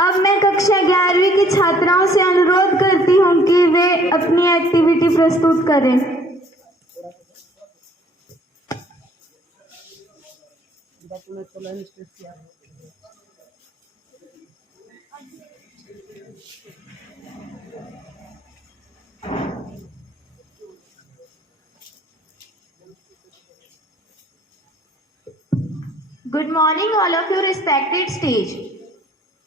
अब मैं कक्षा 11वीं की छात्राओं से अनुरोध करती हूँ कि वे अपनी एक्टिविटी प्रस्तुत करें। Good morning, all of you respected stage.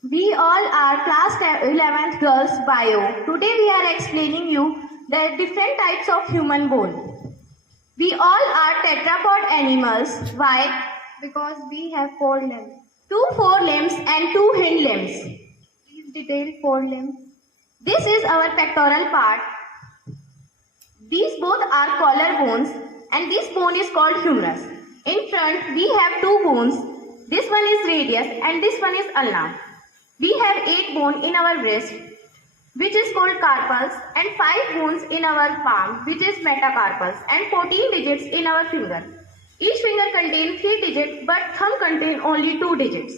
We all are class 11th girls bio. Today we are explaining you the different types of human bone. We all are tetrapod animals. Why? Because we have 4 limbs. 2 forelimbs and 2 hind limbs. Please detail 4 limbs. This is our pectoral part. These both are collar bones and this bone is called humerus. In front we have 2 bones. This one is radius and this one is ulna. We have 8 bones in our wrist, which is called carpals, and 5 bones in our palm, which is metacarpals, and 14 digits in our finger. Each finger contains 3 digits, but thumb contains only 2 digits.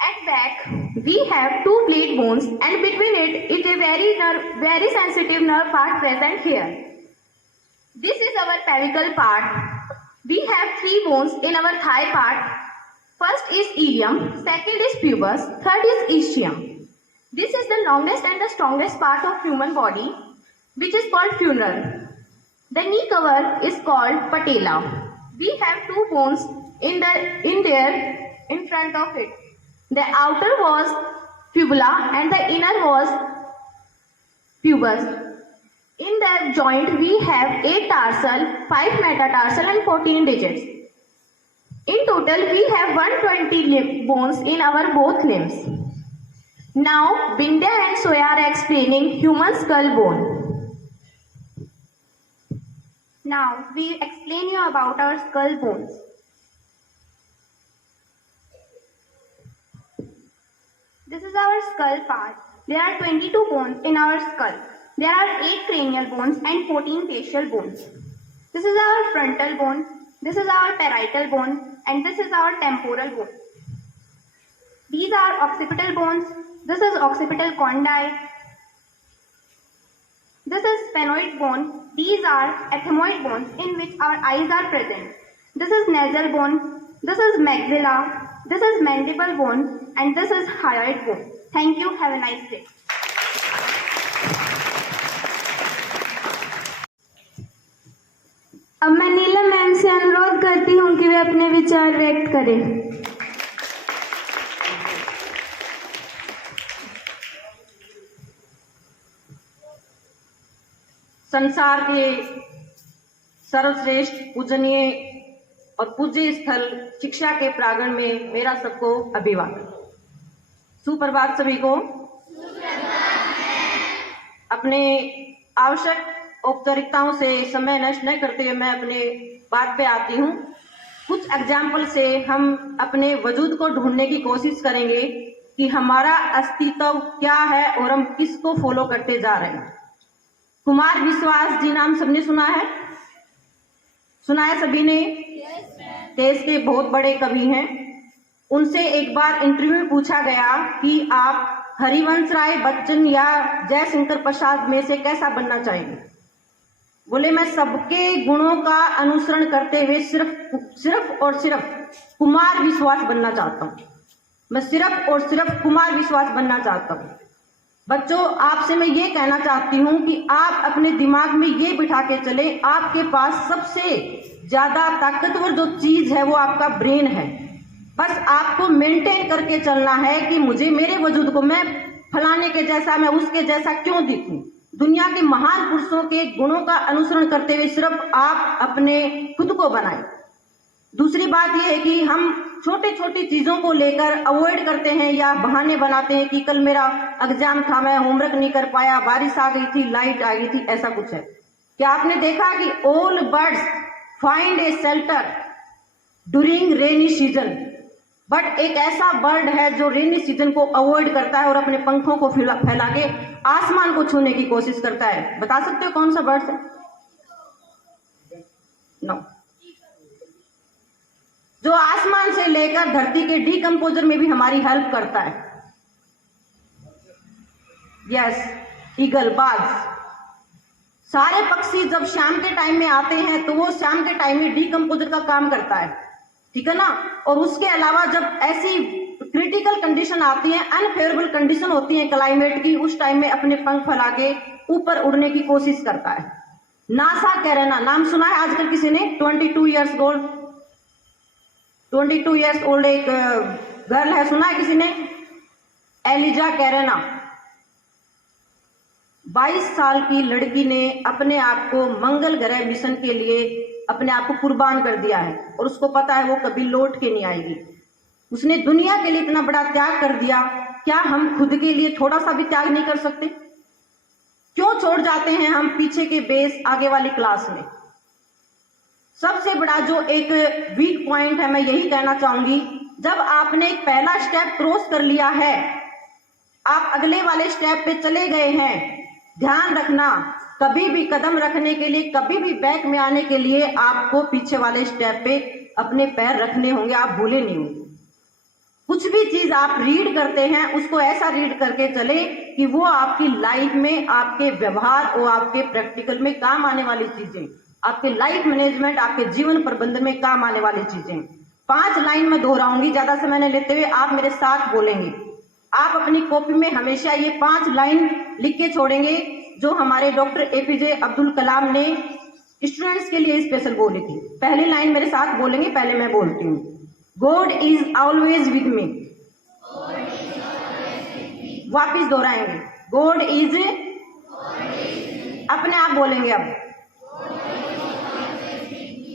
At back, we have 2 blade bones, and between it is a very sensitive nerve part present here. This is our pelvical part. We have 3 bones in our thigh part. First is ilium, second is pubis, third is ischium. This is the longest and the strongest part of human body, which is called femur. The knee cover is called patella. We have 2 bones in front of it. The outer was fibula and the inner was pubis. In the joint we have 8 tarsal, 5 metatarsal and 14 digits. In total we have 120 bones in our both limbs. Now Bindya and Soya are explaining human skull bone. Now we explain you about our skull bones. This is our skull part. There are 22 bones in our skull. There are 8 cranial bones and 14 facial bones. This is our frontal bone, this is our parietal bone, and this is our temporal bone. These are occipital bones, this is occipital condyle, this is sphenoid bone, these are ethmoid bones in which our eyes are present. This is nasal bone, this is maxilla, this is mandible bone, and this is hyoid bone. Thank you, have a nice day. अब मैं नीलम ma'am से अनुरोध करती हूँ कि वे अपने विचार व्यक्त करें। संसार के सर्वश्रेष्ठ पूजनीय और पूज्य स्थल शिक्षा के प्रांगण में मेरा सबको अभिवादन। सुप्रभात सभी को। अपने आवश्यक औपचारिकताओं से समय नष्ट न करते हुए मैं अपने बात पे आती हूँ। कुछ एग्जाम्पल से हम अपने वजूद को ढूंढने की कोशिश करेंगे कि हमारा अस्तित्व क्या है और हम किसको फॉलो करते जा रहे हैं। कुमार विश्वास जी नाम सबने सुना है? सुना है सभी ने? देश के बहुत बड़े कवि हैं। उनसे एक बार इंटरव्यू में पूछा गया कि आप हरिवंश राय बच्चन या जयशंकर प्रसाद में से कैसा बनना चाहेंगे। बोले मैं सबके गुणों का अनुसरण करते हुए सिर्फ और सिर्फ कुमार विश्वास बनना चाहता हूँ। मैं सिर्फ और सिर्फ कुमार विश्वास बनना चाहता हूँ। बच्चों, आपसे मैं ये कहना चाहती हूँ कि आप अपने दिमाग में ये बिठा के चले, आपके पास सबसे ज्यादा ताकतवर जो चीज है वो आपका ब्रेन है। बस आपको मेंटेन करके चलना है कि मुझे मेरे वजूद को मैं फलाने के जैसा, मैं उसके जैसा क्यों दिखूं। दुनिया के महान पुरुषों के गुणों का अनुसरण करते हुए सिर्फ आप अपने खुद को बनाएं। दूसरी बात यह है कि हम छोटी छोटी चीजों को लेकर अवॉइड करते हैं या बहाने बनाते हैं कि कल मेरा एग्जाम था, मैं होमवर्क नहीं कर पाया, बारिश आ गई थी, लाइट आ गई थी, ऐसा कुछ है। क्या आपने देखा कि all birds find A shelter during rainy season, but एक ऐसा बर्ड है जो रेनी सीजन को अवॉइड करता है और अपने पंखों को फैला के आसमान को छूने की कोशिश करता है। बता सकते हो कौन सा बर्ड है? नो। जो आसमान से लेकर धरती के डिकम्पोजर में भी हमारी हेल्प करता है। यस, ईगल, बाज। सारे पक्षी जब शाम के टाइम में आते हैं तो वो शाम के टाइम में डीकम्पोजर का काम करता है, ठीक है ना। और उसके अलावा जब ऐसी क्रिटिकल कंडीशन आती है, अनफेवरेबल कंडीशन होती है क्लाइमेट की, उस टाइम में अपने पंख फैला के ऊपर उड़ने की कोशिश करता है। नासा कैरेना, नाम सुना है आजकल किसी ने? 22 ईयर्स ओल्ड एक गर्ल है, सुना है किसी ने? Elijah Garena. 22 साल की लड़की ने अपने आप को मंगल ग्रह मिशन के लिए अपने आप को कुर्बान कर दिया है, और उसको पता है वो कभी लौट के नहीं आएगी। उसने दुनिया के लिए इतना बड़ा त्याग कर दिया, क्या हम खुद के लिए थोड़ा सा भी त्याग नहीं कर सकते? क्यों छोड़ जाते हैं हम पीछे के बेस आगे वाली क्लास में? सबसे बड़ा जो एक वीक पॉइंट है, मैं यही कहना चाहूंगी, जब आपने एक पहला स्टेप क्रॉस कर लिया है, आप अगले वाले स्टेप पे चले गए हैं, ध्यान रखना कभी भी कदम रखने के लिए, कभी भी बैक में आने के लिए आपको पीछे वाले स्टेप पे अपने पैर रखने होंगे, आप भूले नहीं होंगे। कुछ भी चीज आप रीड करते हैं उसको ऐसा रीड करके चले कि वो आपकी लाइफ में, आपके व्यवहार और आपके प्रैक्टिकल में काम आने वाली चीजें, आपके लाइफ मैनेजमेंट, आपके जीवन प्रबंधन में काम आने वाली चीजें। 5 लाइन में दोहराऊंगी, ज्यादा समय नहीं लेते हुए आप मेरे साथ बोलेंगे। आप अपनी कॉपी में हमेशा ये 5 लाइन लिख के छोड़ेंगे जो हमारे डॉक्टर एपीजे अब्दुल कलाम ने स्टूडेंट्स के लिए स्पेशल बोली थी। पहली लाइन मेरे साथ बोलेंगे, पहले मैं बोलती हूँ। God is always with me. वापिस दोहराएंगे, गॉड इज, अपने आप बोलेंगे अब।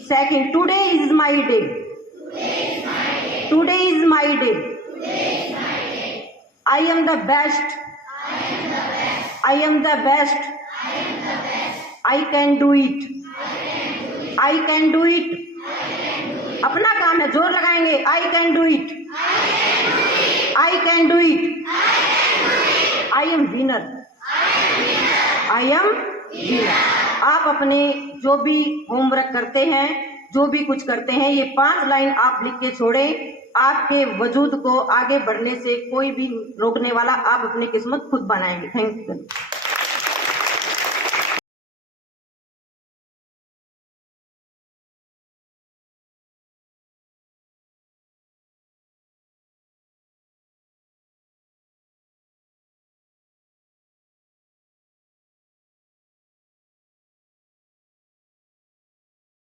Second, today is my day. Today is my day. I am the best. I am the best. I can do it. I can do it. अपना काम है, जोर लगाएंगे। I can do it. I can do it. I am winner. I am winner. आप अपने जो भी homework करते हैं, जो भी कुछ करते हैं, ये 5 लाइन आप लिख के छोड़ें। आपके वजूद को आगे बढ़ने से कोई भी रोकने वाला, आप अपनी किस्मत खुद बनाएंगे। Thank you.